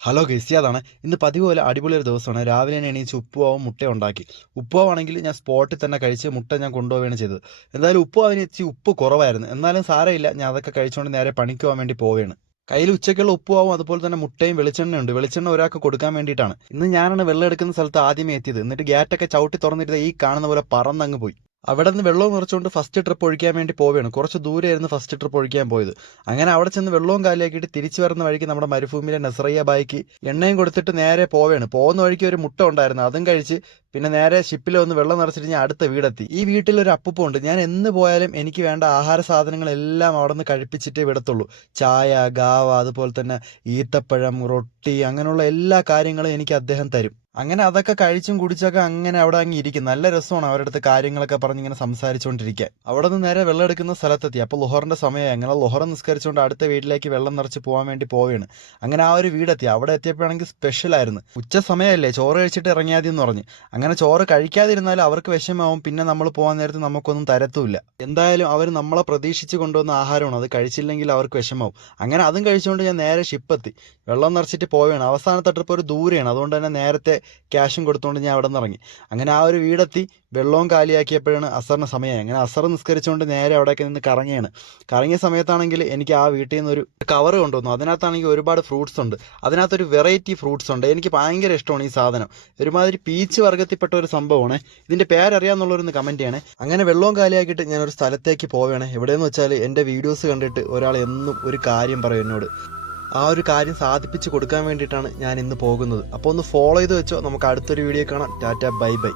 Hello ഗസിയാതാണ് ഇന്ന് പതിവ് പോലെ അടിപൊളി ഒരു ദിവസമാണ്. രാവിലെ തന്നെ എണീച്ച് ഉപ്പുമാവും മുട്ട ഉണ്ടാക്കി. ഉപ്പുമാവാണെങ്കിൽ ഞാൻ സ്പോട്ടിൽ തന്നെ കഴിച്ച് മുട്ട ഞാൻ കൊണ്ടുപോവുകയാണ് ചെയ്തത്. എന്തായാലും ഉപ്പുമാവിന് ഇച്ചിരി ഉപ്പ് കുറവായിരുന്നു. എന്നാലും സാരമില്ല ഞാൻ അതൊക്കെ കഴിച്ചുകൊണ്ട് നേരെ പണിക്ക് പോകാൻ വേണ്ടി പോവുകയാണ്. കയ്യിൽ ഉച്ചയ്ക്കുള്ള ഉപ്പുമാവും അതുപോലെ തന്നെ മുട്ടയും വെളിച്ചെണ്ണയുണ്ട്. വെളിച്ചെണ്ണ ഒരാൾക്ക് കൊടുക്കാൻ വേണ്ടിയിട്ടാണ്. ഇന്ന് ഞാനാണ് വെള്ളം എടുക്കുന്ന സ്ഥലത്ത് ആദ്യമേ എത്തിയത്. എന്നിട്ട് ഗേറ്റൊക്കെ ചവിട്ടി തുറന്നിട്ട് ഈ കാണുന്ന പോലെ പറന്നങ്ങ് പോയി. അവിടെ നിന്ന് വെള്ളവും നിറച്ചുകൊണ്ട് ഫസ്റ്റ് ട്രിപ്പ് ഒഴിക്കാൻ വേണ്ടി പോവുകയാണ്. കുറച്ച് ദൂരെയായിരുന്നു ഫസ്റ്റ് ട്രിപ്പ് ഒഴിക്കാൻ പോയത്. അങ്ങനെ അവിടെ ചെന്ന് വെള്ളവും കാലിയാക്കിയിട്ട് തിരിച്ചു വരുന്ന വഴിക്ക് നമ്മുടെ മരുഭൂമിയിലെ നെസറയ്യ ബായിക്ക് എണ്ണയും കൊടുത്തിട്ട് നേരെ പോവുകയാണ്. പോകുന്ന വഴിക്ക് ഒരു മുട്ട ഉണ്ടായിരുന്നു. അതും കഴിച്ച് പിന്നെ നേരെ ഷിപ്പിൽ വന്ന് വെള്ളം നിറച്ചിട്ട് ഞാൻ അടുത്ത വീടെത്തി. ഈ വീട്ടിൽ ഒരു അപ്പുപ്പുണ്ട് ഞാൻ എന്ന് പോയാലും എനിക്ക് വേണ്ട ആഹാര സാധനങ്ങളെല്ലാം അവിടെ നിന്ന് കഴിപ്പിച്ചിട്ടേ വിടത്തുള്ളൂ. ചായ ഗാവ അതുപോലെ തന്നെ ഈത്തപ്പഴം റൊട്ടി അങ്ങനെയുള്ള എല്ലാ കാര്യങ്ങളും എനിക്ക് അദ്ദേഹം തരും. അങ്ങനെ അതൊക്കെ കഴിച്ചും കുടിച്ചൊക്കെ അങ്ങനെ അവിടെ അങ്ങ് ഇരിക്കും. നല്ല രസമാണ് അവരുടെ അടുത്ത് കാര്യങ്ങളൊക്കെ പറഞ്ഞ് ഇങ്ങനെ സംസാരിച്ചുകൊണ്ടിരിക്കാൻ അവിടെ നിന്ന് നേരെ വെള്ളം എടുക്കുന്ന സ്ഥലത്തെത്തി. അപ്പോൾ ലുഹറിന്റെ സമയമായി. അങ്ങനെ ലൊഹറ നിസ്കരിച്ചുകൊണ്ട് അടുത്ത വീട്ടിലേക്ക് വെള്ളം നിറച്ച് പോകാൻ വേണ്ടി പോവുകയാണ്. അങ്ങനെ ആ ഒരു വീടെത്തി. അവിടെ എത്തിയപ്പോഴാണെങ്കിൽ സ്പെഷ്യൽ ആയിരുന്നു. ഉച്ച സമയമല്ലേ? ചോറ് കഴിച്ചിട്ട് ഇറങ്ങിയാതി എന്ന് പറഞ്ഞു. അങ്ങനെ ചോറ് കഴിക്കാതിരുന്നാലും അവർക്ക് വിഷമാവും പിന്നെ നമ്മൾ പോകാൻ നേരത്ത് നമുക്കൊന്നും തരത്തുമില്ല. എന്തായാലും അവർ നമ്മളെ പ്രതീക്ഷിച്ച് കൊണ്ടുവന്ന ആഹാരമാണ്. അത് കഴിച്ചില്ലെങ്കിൽ അവർക്ക് വിഷമാവും അങ്ങനെ അതും കഴിച്ചുകൊണ്ട് ഞാൻ നേരെ ഷിപ്പെത്തി വെള്ളം നിറച്ചിട്ട് പോവുകയാണ്. അവസാനത്തെ ട്രിപ്പ് ഒരു ദൂരെയാണ്. അതുകൊണ്ട് തന്നെ നേരത്തെ ക്യാഷും കൊടുത്തുകൊണ്ട് ഞാൻ അവിടെ നിന്ന് ഇറങ്ങി അങ്ങനെ ആ ഒരു വീടെത്തി വെള്ളവും കാലിയാക്കിയപ്പോഴാണ് അസറിന് സമയമായി അങ്ങനെ അസർ നിസ്കരിച്ചുകൊണ്ട് നേരെ അവിടെയൊക്കെ നിന്ന് കറങ്ങിയാണ്. കറങ്ങിയ സമയത്താണെങ്കിൽ എനിക്ക് ആ വീട്ടിൽ നിന്ന് ഒരു കവർ കൊണ്ടുവന്നു. അതിനകത്താണെങ്കിൽ ഒരുപാട് ഫ്രൂട്ട്സ് ഉണ്ട്. അതിനകത്തൊരു വെറൈറ്റി ഫ്രൂട്ട്സ് ഉണ്ട്. എനിക്ക് ഭയങ്കര ഇഷ്ടമാണ് ഈ സാധനം. ഒരുമാതിരി പീച്ച് വർഗത്തിൽപ്പെട്ട ഒരു സംഭവമാണ്. ഇതിന്റെ പേരറിയാന്നുള്ളവരൊന്ന് കമന്റ് ചെയ്യണേ. അങ്ങനെ വെള്ളവും കാലിയാക്കിയിട്ട് ഞാനൊരു സ്ഥലത്തേക്ക് പോവുകയാണ്. എവിടെയെന്ന് വെച്ചാൽ എന്റെ വീഡിയോസ് കണ്ടിട്ട് ഒരാൾ എന്നും ഒരു കാര്യം പറയും എന്നോട്. ആ ഒരു കാര്യം സാധിപ്പിച്ച് കൊടുക്കാൻ വേണ്ടിയിട്ടാണ് ഞാൻ ഇന്ന് പോകുന്നത്. അപ്പോൾ ഒന്ന് ഫോളോ ചെയ്ത് വെച്ചോ. നമുക്ക് അടുത്തൊരു വീഡിയോ കാണാം. Tata bye bye.